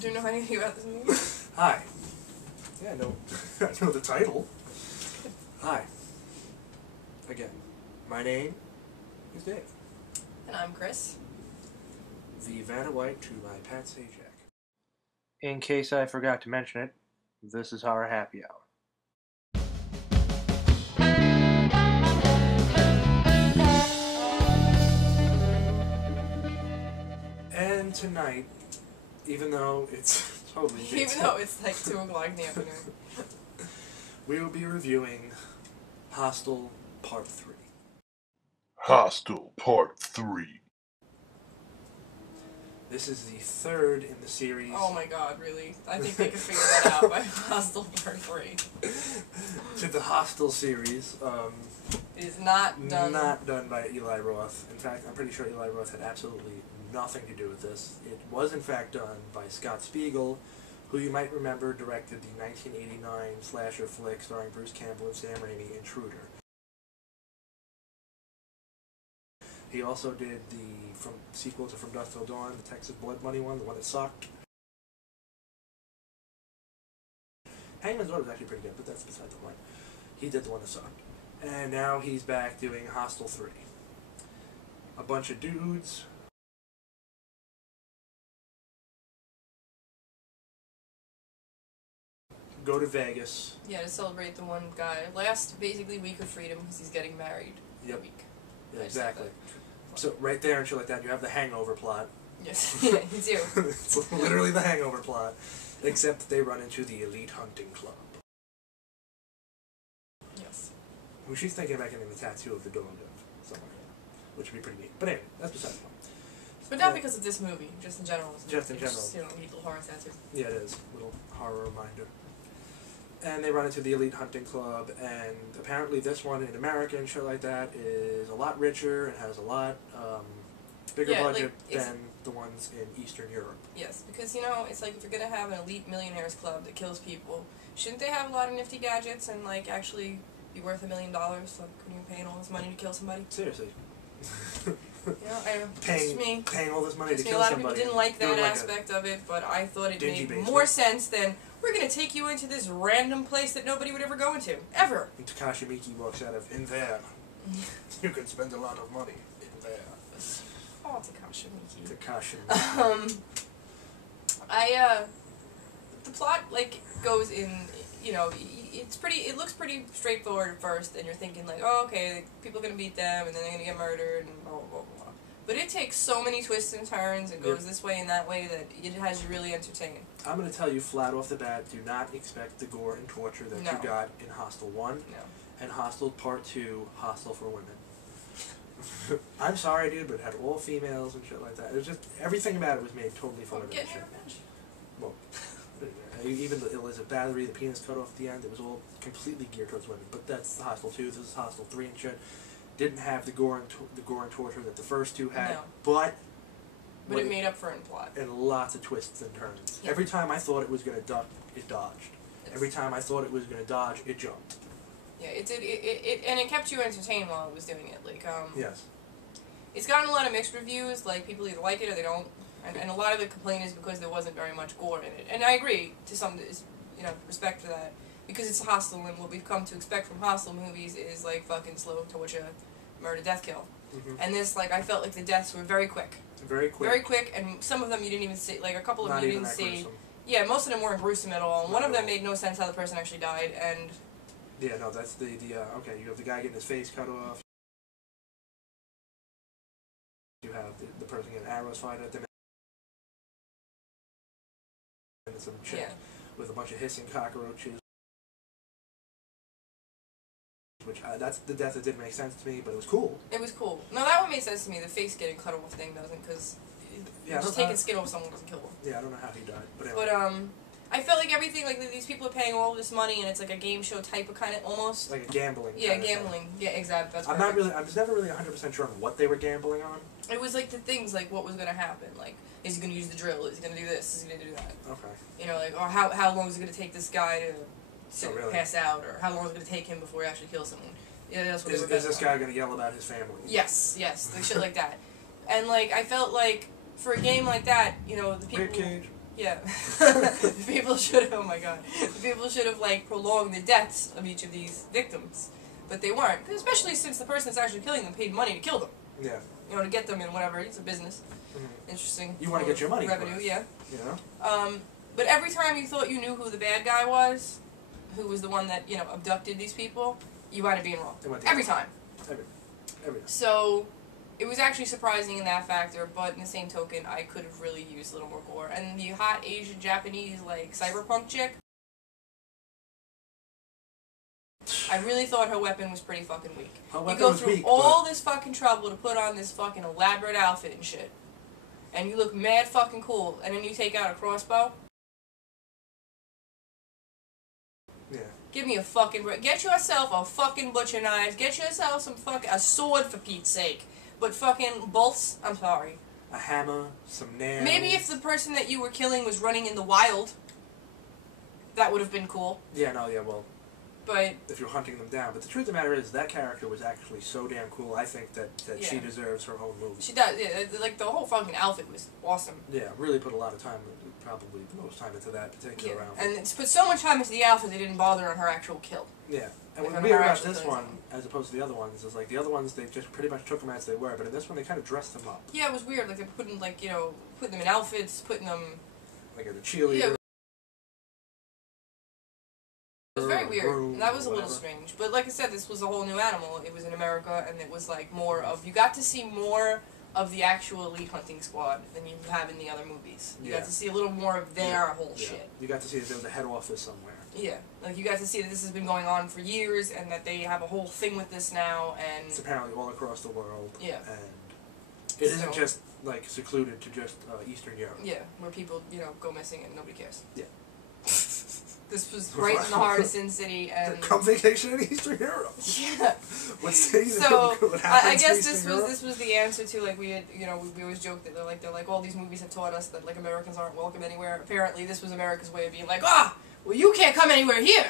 Do you know anything about this movie? Hi. Yeah, I know. I know the title. Hi. Again, my name is Dave. And I'm Chris. The Vanna White to my Pat Sajak. In case I forgot to mention it, this is our happy hour. And tonight, even though it's totally Even though it's like 2 o'clock in the afternoon. we will be reviewing Hostel Part 3. Hostel Part 3. This is the third in the series. Oh my god, really? I think they could figure that out by Hostel Part 3. To the Hostel series. It is not done. Not done by Eli Roth. In fact, I'm pretty sure Eli Roth had absolutely nothing to do with this. It was in fact done by Scott Spiegel, who you might remember directed the 1989 slasher flick starring Bruce Campbell and Sam Raimi, Intruder. He also did the sequel to From Dusk Till Dawn, the Texas Blood Money one, the one that sucked. Hangman's Order was actually pretty good, but that's beside the point. He did the one that sucked. And now he's back doing Hostel 3. A bunch of dudes go to Vegas. Yeah, to celebrate the one guy. Last, basically, week of freedom because he's getting married. Yep. Week. Yeah, exactly. So right there and shit like that, you have the Hangover plot. Yes, yeah, you do. It's literally the Hangover plot, except that they run into the Elite Hunting Club. Yes. Well, she's thinking about getting the tattoo of the dog of somewhere, which would be pretty neat. But anyway, that's beside the point. But not because of this movie, just in general. Just in general. Just, you know, neat little horror tattoo. Yeah, it is. A little horror reminder. And they run into the Elite Hunting Club, and apparently this one in America and shit like that is a lot richer and has a lot bigger budget than the ones in Eastern Europe. Yes, because, you know, it's like if you're going to have an elite millionaires club that kills people, shouldn't they have a lot of nifty gadgets and, like, actually be worth $1 million? Like, when you're paying all this money to kill somebody? Seriously. You know, I don't know. Paying all this money to kill somebody. A lot of people didn't like that aspect of it, but I thought it made more sense than, we're going to take you into this random place that nobody would ever go into. Ever. And Takashi Miki walks out of, in there. You can spend a lot of money in there. Oh, Takashi Miki. Takashi Miki. The plot, like, goes in, you know, it looks pretty straightforward at first, and you're thinking, like, oh, okay, people are going to beat them, and then they're going to get murdered, and blah, blah, blah, blah. But it takes so many twists and turns, and goes this way and that way, that it has you really entertained. I'm going to tell you flat off the bat, do not expect the gore and torture that you got in Hostel 1, and Hostel Part 2, Hostel for Women. I'm sorry, dude, but it had all females and shit like that. It was just, everything about it was made totally fun of that shit. Well, even the Elizabeth Bathory, the penis cut off at the end, it was all completely geared towards women. But that's Hostel 2, this is Hostel 3 and shit. Didn't have the gore and torture that the first two had, but it made up for it in plot. And lots of twists and turns. Yeah. Every time I thought it was going to duck, it dodged. Yes. Every time I thought it was going to dodge, it jumped. Yeah, it did. And it kept you entertained while it was doing it. Like, yes. It's gotten a lot of mixed reviews. Like, people either like it or they don't. And a lot of the complaint is because there wasn't very much gore in it. And I agree to some, you know, respect for that. Because it's Hostel, and what we've come to expect from Hostel movies is, like, fucking slow torture, murder, death, kill. Mm-hmm. And this, like, I felt like the deaths were very quick. Very quick. Very quick, and some of them you didn't even see. Like, a couple of them you didn't see. Gruesome. Yeah, most of them weren't gruesome at all. And one of them made no sense how the person actually died, and... Yeah, no, that's okay, you have the guy getting his face cut off. You have the person getting arrows fired at them. And some chick with a bunch of hissing cockroaches. Which, that's the death that didn't make sense to me, but it was cool. It was cool. No, that one made sense to me. The face getting cut off thing doesn't, because just taking skin off someone doesn't kill them. Yeah, I don't know how he died. But anyway. I felt like everything, like, these people are paying all this money, and it's like a game show type of kind of, almost. Like a gambling Yeah, gambling. Yeah, exactly. That's I was never really 100% sure on what they were gambling on. It was like the things, like, what was going to happen. Like, is he going to use the drill? Is he going to do this? Is he going to do that? Okay. You know, like, or how long is it going to take this guy to pass out, or how long is it going to take him before he actually kills someone? Yeah, that's what is this guy going to yell about his family? Yes, like shit like that. And, like, I felt like, for a game like that, you know, the people... Ribcage. Yeah. People should have, oh my god. People should have, like, prolonged the deaths of each of these victims. But they weren't. Especially since the person that's actually killing them paid money to kill them. Yeah. You know, to get them in whatever. It's a business. Mm-hmm. Interesting. You want to get your money revenue, first. yeah. You know? But every time you thought you knew who the bad guy was, who was the one that, you know, abducted these people, you wound up being wrong. Every time. Every time. So, it was actually surprising in that factor, but in the same token, I could have really used a little more gore. And the hot Asian Japanese, like, cyberpunk chick, I really thought her weapon was pretty fucking weak. You go through all this fucking trouble to put on this fucking elaborate outfit and shit. And you look mad fucking cool, and then you take out a crossbow? Yeah. Give me a fucking break. Get yourself a fucking butcher knife. Get yourself some fucking... a sword, for Pete's sake. But fucking bolts? I'm sorry. A hammer, some nails. Maybe if the person that you were killing was running in the wild, that would have been cool. Yeah, no, yeah, well... But... if you're hunting them down. But the truth of the matter is, that character was actually so damn cool, I think that yeah. she deserves her own movie. She does, yeah. Like, the whole fucking outfit was awesome. Yeah, really put a lot of time, probably the most time into that particular outfit. And it's put so much time into the outfit they didn't bother on her actual kill. Yeah. And what's weird about this one, as opposed to the other ones, is like the other ones, they just pretty much took them as they were, but in this one, they kind of dressed them up. Yeah, it was weird. Like, they're putting, like, you know, putting them in outfits, putting them... like as a cheerleader. Yeah, it was very weird. And that was a little strange. But like I said, this was a whole new animal. It was in America, and it was, like, more of... you got to see more of the actual elite hunting squad than you have in the other movies. You got to see a little more of their whole shit. You got to see that there was a head office somewhere. Yeah, like you got to see that this has been going on for years, and that they have a whole thing with this now, and... it's apparently all across the world. Yeah. And it isn't just, like, secluded to just Eastern Europe. Yeah, where people, you know, go missing and nobody cares. Yeah. This was right in the heart of Sin City, and... come vacation in Eastern Europe! Yeah. What city So, what happens I guess Eastern this was the answer to, like, we had, you know, we always joke that they're like, all these movies have taught us that, like, Americans aren't welcome anywhere. Apparently, this was America's way of being like, well, you can't come anywhere here.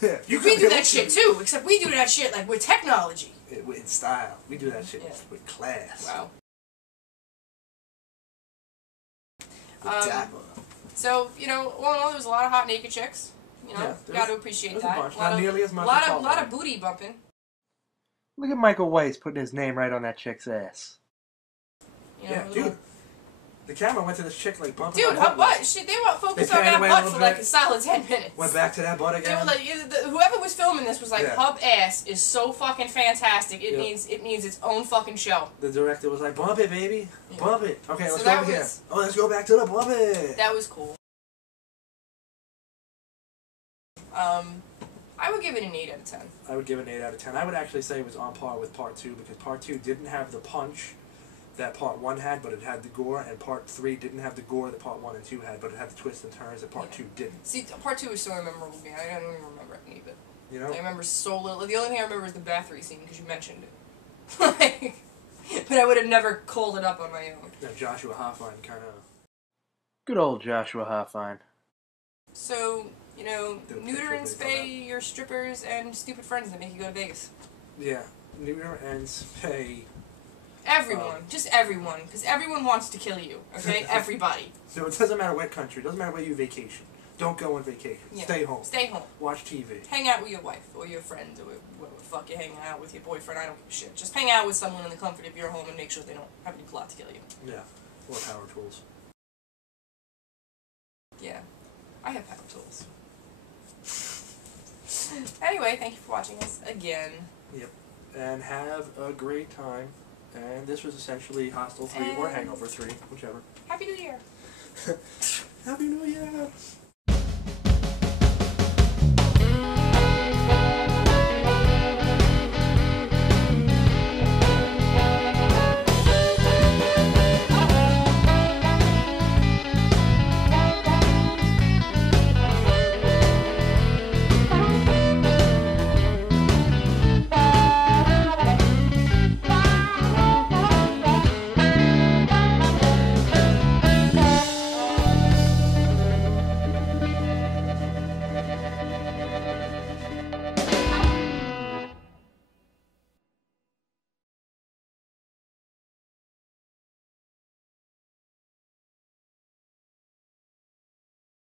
We do that shit too, except we do that shit like with technology. In style. We do that shit with class. Wow. With dapper. So, you know, all in all, there was a lot of hot naked chicks. You know, got to appreciate that. Not nearly as much. A lot of booty bumping. Look at Michael Weiss putting his name right on that chick's ass. You know, yeah, dude. The camera went to this chick like bumping. Dude, her butt. Shit, they were focused on that butt for like a solid 10 minutes. Went back to that butt again. They were like, whoever was filming this was like, her ass is so fucking fantastic. It needs its own fucking show. The director was like, bump it, baby, bump it. Okay, let's go over here. Oh, let's go back to the bump it. That was cool. I would give it an 8 out of 10. I would give it an 8 out of 10. I would actually say it was on par with Part 2 because Part 2 didn't have the punch that Part 1 had, but it had the gore, and Part 3 didn't have the gore that Part 1 and 2 had, but it had the twists and turns that Part 2 didn't. See, Part 2 was so memorable to me, I don't even remember any of it. You know? I remember so little. The only thing I remember is the bathroom scene, because you mentioned it. But I would have never called it up on my own. Yeah, Joshua Hoffman kind of... good old Joshua Hoffman. So, you know, neuter and spay your strippers and stupid friends that make you go to Vegas. Yeah, neuter and spay... everyone. Just everyone. Because everyone wants to kill you, okay? Everybody. So it doesn't matter what country. It doesn't matter where you vacation. Don't go on vacation. Yeah. Stay home. Stay home. Watch TV. Hang out with your wife or your friends or whatever the fuck you're hanging out with your boyfriend. I don't give a shit. Just hang out with someone in the comfort of your home and make sure they don't have any plot to kill you. Yeah. Or power tools. Yeah. I have power tools. Anyway, thank you for watching us again. Yep. And have a great time. And this was essentially Hostel 3 or Hangover 3, whichever. Happy New Year!